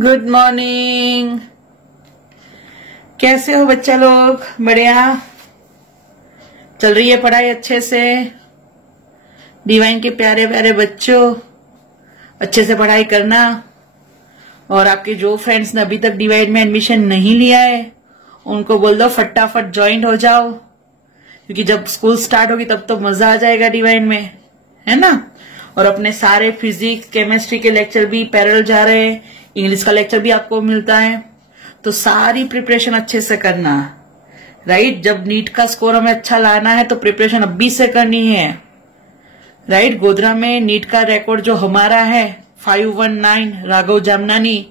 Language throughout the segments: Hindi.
Good morning. कैसे हो बच्चा लोग? बढ़िया चल रही है पढ़ाई अच्छे से? डिवाइन के प्यारे प्यारे बच्चों, अच्छे से पढ़ाई करना। और आपके जो फ्रेंड्स ने अभी तक डिवाइन में एडमिशन नहीं लिया है उनको बोल दो फटाफट ज्वाइन हो जाओ, क्योंकि जब स्कूल स्टार्ट होगी तब तो मजा आ जाएगा डिवाइन में, है ना। और अपने सारे फिजिक्स केमिस्ट्री के लेक्चर भी पैरेलल जा रहे हैं, इंग्लिश का लेक्चर भी आपको मिलता है, तो सारी प्रिपरेशन अच्छे से करना, राइट। जब नीट का स्कोर हमें अच्छा लाना है तो प्रिपरेशन अभी से करनी है, राइट। गोधरा में नीट का रिकॉर्ड जो हमारा है 519 राघव जामनानी,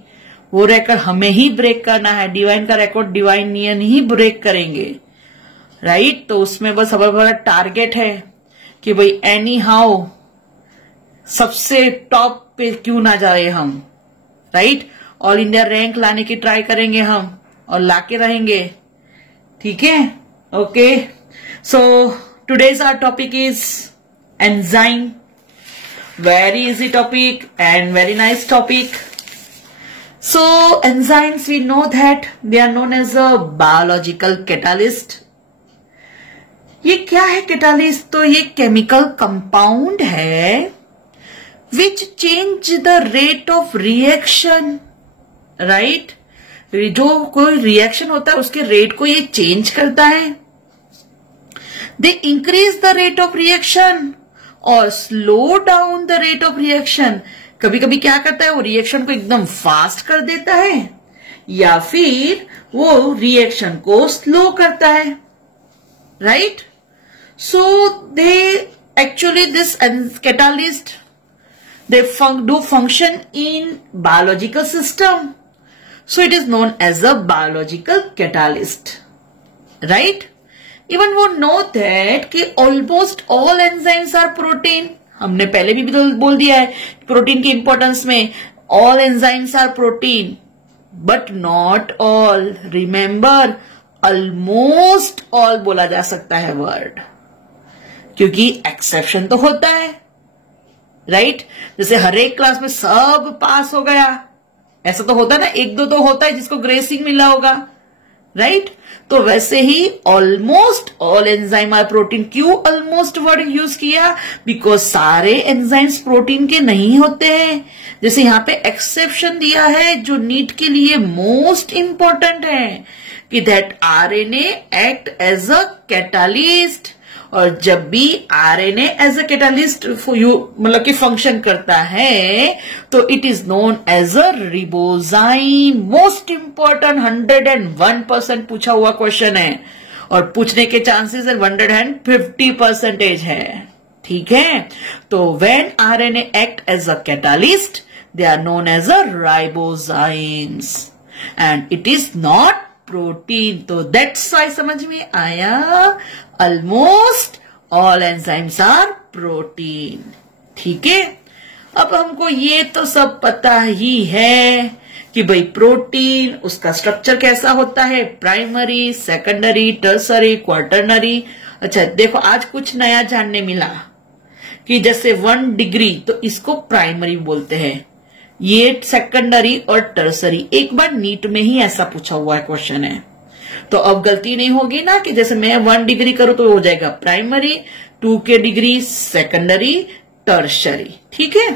वो रिकॉर्ड हमें ही ब्रेक करना है। डिवाइन का रिकॉर्ड डिवाइन नियन ही ब्रेक करेंगे, राइट। तो उसमें बस हमारा टारगेट है कि भाई एनी हाउ सबसे टॉप पे क्यों ना जाए हम, राइट। ऑल इंडिया रैंक लाने की ट्राई करेंगे हम और लाके रहेंगे, ठीक है। Okay, so today's our topic is enzyme. Very easy topic and very nice topic. So enzymes, we know that they are known as a biological catalyst. ये क्या है कैटालिस्ट? तो ये केमिकल कंपाउंड है which change the rate of reaction, right? जो कोई रिएक्शन होता है उसके रेट को ये चेंज करता है। They increase the rate of reaction और slow down the rate of reaction। कभी कभी क्या करता है, वो रिएक्शन को एकदम फास्ट कर देता है या फिर वो रिएक्शन को स्लो करता है, right. So they actually this catalyst they do function in biological system, so it is known as a biological catalyst, right. Even वो नो दैट कि almost all enzymes are protein. हमने पहले भी बोल दिया है प्रोटीन की इंपॉर्टेंस में, all enzymes are protein but not all. Remember, almost all बोला जा सकता है वर्ड, क्योंकि एक्सेप्शन तो होता है, राइट। जैसे हर एक क्लास में सब पास हो गया ऐसा तो होता है ना, एक दो तो होता है जिसको ग्रेसिंग मिला होगा, राइट। तो वैसे ही almost all enzyme are protein. क्यों ऑलमोस्ट वर्ड यूज किया? बिकॉज सारे एंजाइम्स प्रोटीन के नहीं होते हैं। जैसे यहां पे एक्सेप्शन दिया है जो नीट के लिए मोस्ट इंपॉर्टेंट है कि that RNA act as a catalyst. और जब भी आरएनए एज अ कैटालिस्ट मतलब कि फंक्शन करता है तो it is known as a ribozyme. Most important 101% पूछा हुआ क्वेश्चन है और पूछने के चांसेस 150% है, ठीक है। तो when RNA act as a catalyst they are known as a ribozymes and it is not protein. तो दैट्स वाई समझ में आया, almost all enzymes are protein, ठीक है। अब हमको ये तो सब पता ही है कि भाई प्रोटीन उसका स्ट्रक्चर कैसा होता है, प्राइमरी, सेकेंडरी, टर्सरी, क्वार्टरनरी। अच्छा देखो, आज कुछ नया जानने मिला कि जैसे 1 डिग्री तो इसको प्राइमरी बोलते हैं, ये सेकेंडरी और टर्सरी। एक बार नीट में ही ऐसा पूछा हुआ है क्वेश्चन है, तो अब गलती नहीं होगी ना कि जैसे मैं 1 डिग्री करूं तो हो जाएगा प्राइमरी, 2 के डिग्री सेकेंडरी, टर्सरी, ठीक है।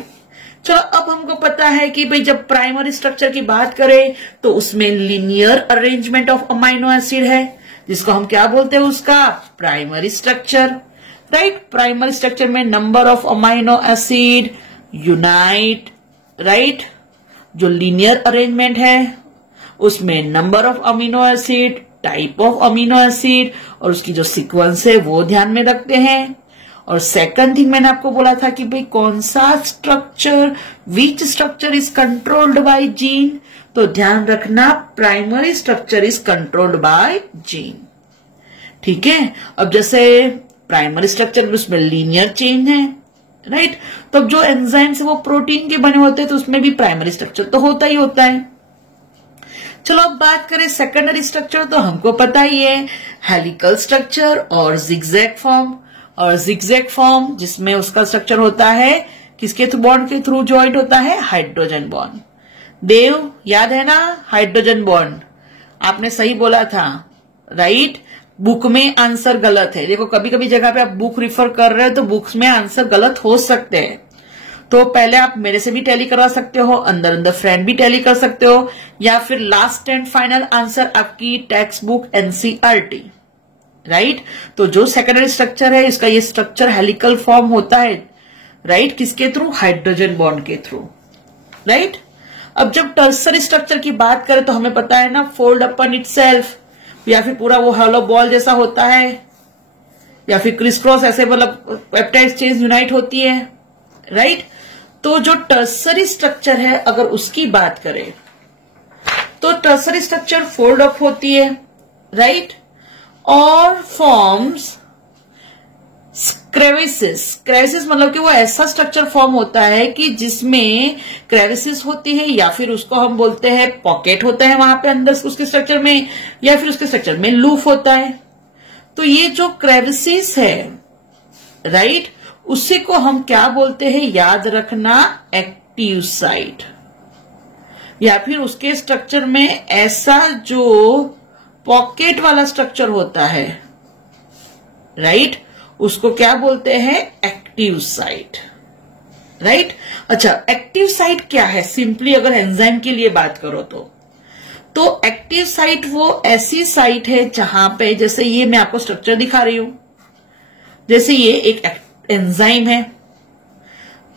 चलो अब हमको पता है कि भाई जब प्राइमरी स्ट्रक्चर की बात करें तो उसमें linear arrangement of amino acid है, जिसको हम क्या बोलते हैं, उसका primary structure, right. Primary structure में number of amino acid unite, right. जो लीनियर अरेंजमेंट है उसमें number of amino acid, type of amino acid और उसकी जो सीक्वेंस है वो ध्यान में रखते हैं। और सेकंड थिंग मैंने आपको बोला था कि भाई कौन सा structure, which structure is controlled by gene, तो ध्यान रखना primary structure is controlled by gene, ठीक है। अब जैसे प्राइमरी स्ट्रक्चर उसमें लीनियर चेंज है, राइट। तो अब जो एंजाइम्स है वो प्रोटीन के बने होते हैं तो उसमें भी प्राइमरी स्ट्रक्चर तो होता ही होता है। चलो अब बात करें सेकेंडरी स्ट्रक्चर, तो हमको पता ही है हेलिकल स्ट्रक्चर और जिगजैग फॉर्म। और जिगजैग फॉर्म जिसमें उसका स्ट्रक्चर होता है किसके बॉन्ड के थ्रू ज्वाइंट होता है, हाइड्रोजन बॉन्ड। देव याद है ना, हाइड्रोजन बॉन्ड, आपने सही बोला था, राइट। बुक में आंसर गलत है, देखो कभी कभी जगह पे आप बुक रिफर कर रहे हो तो बुक्स में आंसर गलत हो सकते हैं, तो पहले आप मेरे से भी टैली करवा सकते हो, अंदर अंदर फ्रेंड भी टैली कर सकते हो, या फिर लास्ट एंड फाइनल आंसर आपकी टेक्स्ट बुक एनसीईआरटी, राइट। तो जो सेकेंडरी स्ट्रक्चर है इसका ये स्ट्रक्चर हेलिकल फॉर्म होता है, राइट, किसके थ्रू, हाइड्रोजन बॉन्ड के थ्रू, राइट। अब जब टर्सरी स्ट्रक्चर की बात करें तो हमें पता है ना, फोल्ड अपन इटसेल्फ, या फिर पूरा वो हॉलो बॉल जैसा होता है, या फिर क्रिस क्रॉस ऐसे, मतलब पेप्टाइड चेन यूनाइट होती है, राइट। तो जो टर्सरी स्ट्रक्चर है अगर उसकी बात करें तो टर्सरी स्ट्रक्चर फोल्ड अप होती है, राइट, और फॉर्म्स क्रेविसिस। क्रेविसिस मतलब कि वो ऐसा स्ट्रक्चर फॉर्म होता है कि जिसमें क्रेविसिस होती है, या फिर उसको हम बोलते हैं पॉकेट होता है वहां पे अंदर उसके स्ट्रक्चर में, या फिर उसके स्ट्रक्चर में लूप होता है। तो ये जो क्रेविसिस है, राइट, उसी को हम क्या बोलते हैं, याद रखना, एक्टिव साइट, या फिर उसके स्ट्रक्चर में ऐसा जो पॉकेट वाला स्ट्रक्चर होता है, राइट, उसको क्या बोलते हैं, एक्टिव साइट, राइट। अच्छा, एक्टिव साइट क्या है, सिंपली अगर एंजाइम के लिए बात करो तो एक्टिव साइट वो ऐसी साइट है जहां पे, जैसे ये मैं आपको स्ट्रक्चर दिखा रही हूं, जैसे ये एक एंजाइम है,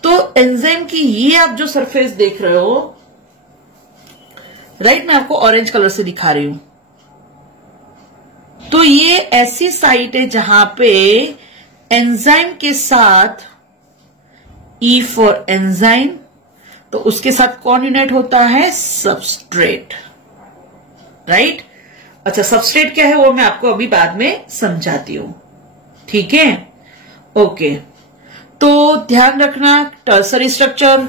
तो एंजाइम की ये आप जो सरफेस देख रहे हो, राइट, मैं आपको ऑरेंज कलर से दिखा रही हूं, तो ये ऐसी साइट है जहां पे एंजाइम के साथ ई फॉर एंजाइम, तो उसके साथ कौन यूनाइट होता है, सबस्ट्रेट, राइट। अच्छा, सबस्ट्रेट क्या है वो मैं आपको अभी बाद में समझाती हूं, ठीक है, ओके। तो ध्यान रखना, टर्सरी स्ट्रक्चर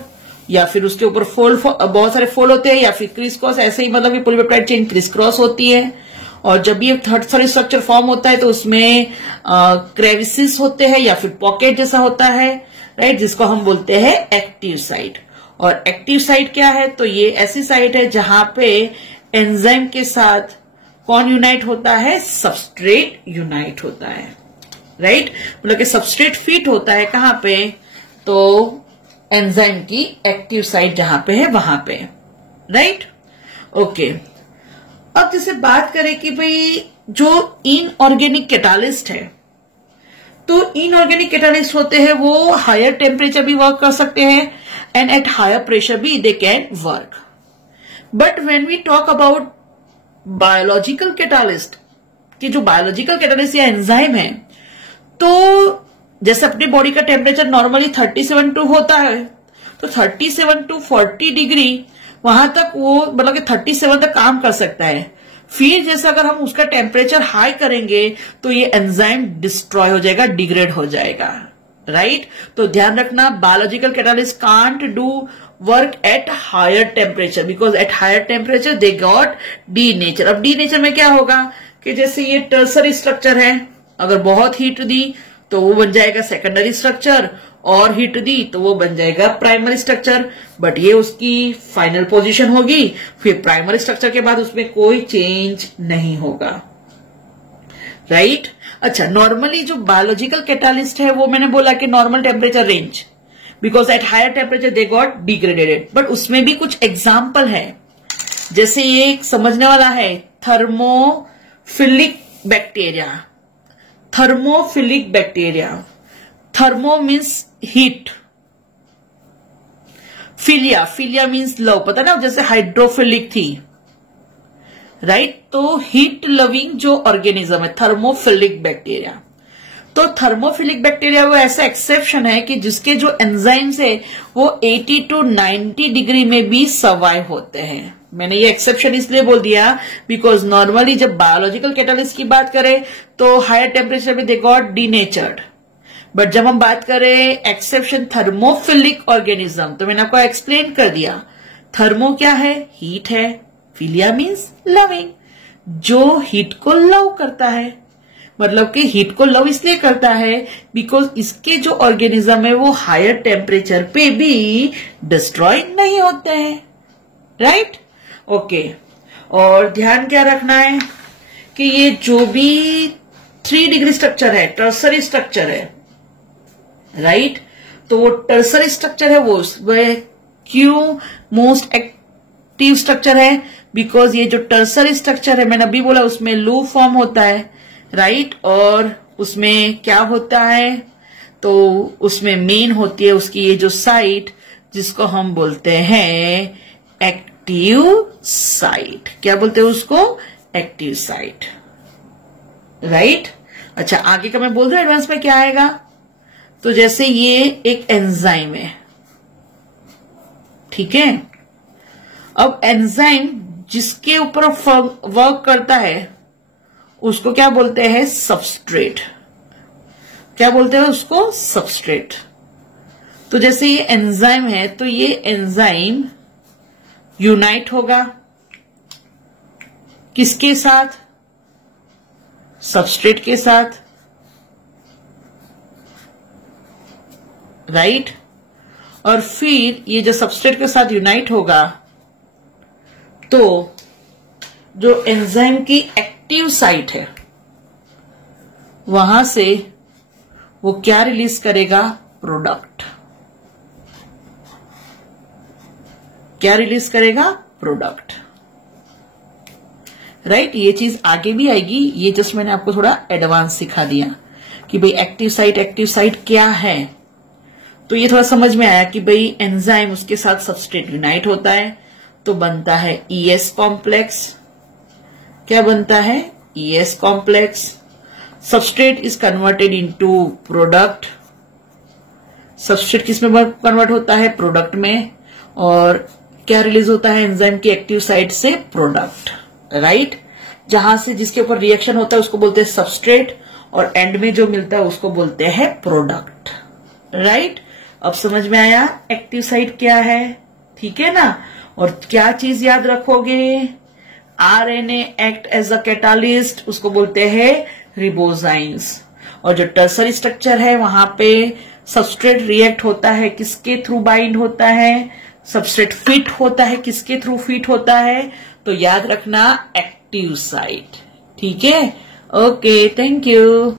या फिर उसके ऊपर फोल्ड, बहुत सारे फोल्ड होते हैं, या फिर क्रिस क्रॉस, ऐसे ही मतलब कि पॉलीपेप्टाइड चेन क्रिस क्रॉस होती है। और जब ये टर्सरी स्ट्रक्चर फॉर्म होता है तो उसमें क्रेविसिस होते हैं या फिर पॉकेट जैसा होता है, राइट, जिसको हम बोलते हैं एक्टिव साइट। और एक्टिव साइट क्या है, तो ये ऐसी साइट है जहां पे एंजाइम के साथ कौन यूनाइट होता है, सबस्ट्रेट यूनाइट होता है, राइट, मतलब कि सबस्ट्रेट फिट होता है कहां पे, तो एंजाइम की एक्टिव साइट जहां पे है वहां पे, राइट, ओके। अब जैसे बात करें कि भाई जो इनऑर्गेनिक कैटालिस्ट है, तो इनऑर्गेनिक कैटालिस्ट होते हैं वो हायर टेम्परेचर भी वर्क कर सकते हैं एंड एट हायर प्रेशर भी they can work. But when we talk about biological catalyst, कि जो बायोलॉजिकल कैटालिस्ट या एंजाइम है, तो जैसे अपनी बॉडी का टेम्परेचर नॉर्मली 37 होता है, तो 37 to 40 डिग्री वहां तक वो, मतलब कि 37 तक काम कर सकता है। फिर जैसे अगर हम उसका टेम्परेचर हाई करेंगे तो ये एंजाइम डिस्ट्रॉय हो जाएगा, डिग्रेड हो जाएगा, राइट। तो ध्यान रखना, biological catalyst can't do work at higher temperature, because at higher temperature they got denature. अब डी नेचर में क्या होगा कि जैसे ये टर्सरी स्ट्रक्चर है, अगर बहुत हीट दी तो वो बन जाएगा सेकेंडरी स्ट्रक्चर, और हीट दी तो वो बन जाएगा प्राइमरी स्ट्रक्चर, बट ये उसकी फाइनल पोजीशन होगी। फिर प्राइमरी स्ट्रक्चर के बाद उसमें कोई चेंज नहीं होगा, राइट। अच्छा, नॉर्मली जो बायोलॉजिकल कैटालिस्ट है वो मैंने बोला कि normal temperature range, because at higher temperature they got degraded, but उसमें भी कुछ एग्जाम्पल है। जैसे ये समझने वाला है, thermophilic bacteria, thermophilic bacteria, thermo means heat, philia, philia means love, पता ना, जैसे हाइड्रोफिलिक थी, राइट, तो हीट लविंग जो ऑर्गेनिज्म है थर्मोफिलिक बैक्टीरिया। तो थर्मोफिलिक बैक्टीरिया वो ऐसा एक्सेप्शन है कि जिसके जो एंजाइम्स है वो 80 to 90 डिग्री में भी सर्वाइव होते हैं। मैंने ये एक्सेप्शन इसलिए बोल दिया बिकॉज नॉर्मली जब बायोलॉजिकल कैटालिस्ट की बात करें तो हायर टेम्परेचर में दे गॉट डीनेचर्ड, बट जब हम बात करें एक्सेप्शन थर्मोफिलिक ऑर्गेनिज्म, तो मैंने आपको एक्सप्लेन कर दिया, थर्मो क्या है, हीट है, फिलिया मीन्स लविंग, जो हीट को लव करता है, मतलब कि हीट को लव इसलिए करता है बिकॉज इसके जो ऑर्गेनिज्म है वो हायर टेम्परेचर पे भी डिस्ट्रॉय नहीं होते हैं, राइट, ओके। और ध्यान क्या रखना है कि ये जो भी 3 डिग्री स्ट्रक्चर है, टर्सरी स्ट्रक्चर है, राइट, तो वो टर्सरी स्ट्रक्चर है, वो क्यों मोस्ट एक्टिव स्ट्रक्चर है? बिकॉज ये जो टर्सरी स्ट्रक्चर है, मैंने अभी बोला, उसमें लूप फॉर्म होता है, राइट, और उसमें क्या होता है, तो उसमें मेन होती है उसकी ये जो साइट, जिसको हम बोलते हैं एक्टिव साइट। क्या बोलते हैं उसको? Active site, right. अच्छा, आगे का मैं बोल दूं एडवांस में क्या आएगा? तो जैसे ये एक एंजाइम है, ठीक है। अब एंजाइम जिसके ऊपर वर्क करता है उसको क्या बोलते हैं? सबस्ट्रेट। क्या बोलते हैं उसको? सबस्ट्रेट। तो जैसे ये एंजाइम है, तो ये एंजाइम यूनाइट होगा किसके साथ? सबस्ट्रेट के साथ, राइट। और फिर ये जो सबस्ट्रेट के साथ यूनाइट होगा, तो जो एंजाइम की एक्टिव साइट है, वहां से वो क्या रिलीज करेगा? प्रोडक्ट। क्या रिलीज करेगा? Product, right. ये चीज आगे भी आएगी, ये जस्ट मैंने आपको थोड़ा एडवांस सिखा दिया कि भाई एक्टिव साइट क्या है। तो ये थोड़ा समझ में आया कि भाई एंजाइम उसके साथ सबस्ट्रेट यूनाइट होता है तो बनता है ES कॉम्प्लेक्स। क्या बनता है? ES complex. Substrate is converted into product. Substrate किस में कन्वर्ट होता है? प्रोडक्ट में। और क्या रिलीज होता है एंजाइम की एक्टिव साइट से? Product, right. जहां से जिसके ऊपर रिएक्शन होता है उसको बोलते हैं सबस्ट्रेट, और एंड में जो मिलता है उसको बोलते हैं प्रोडक्ट, राइट। अब समझ में आया एक्टिव साइट क्या है, ठीक है ना। और क्या चीज याद रखोगे? RNA act as a catalyst, उसको बोलते हैं रिबोजाइंस। और जो टर्सरी स्ट्रक्चर है वहां पे सबस्ट्रेट रिएक्ट होता है, किसके थ्रू बाइंड होता है? सबस्ट्रेट फिट होता है, किसके थ्रू फिट होता है? तो याद रखना एक्टिव साइट, ठीक है। Okay, thank you.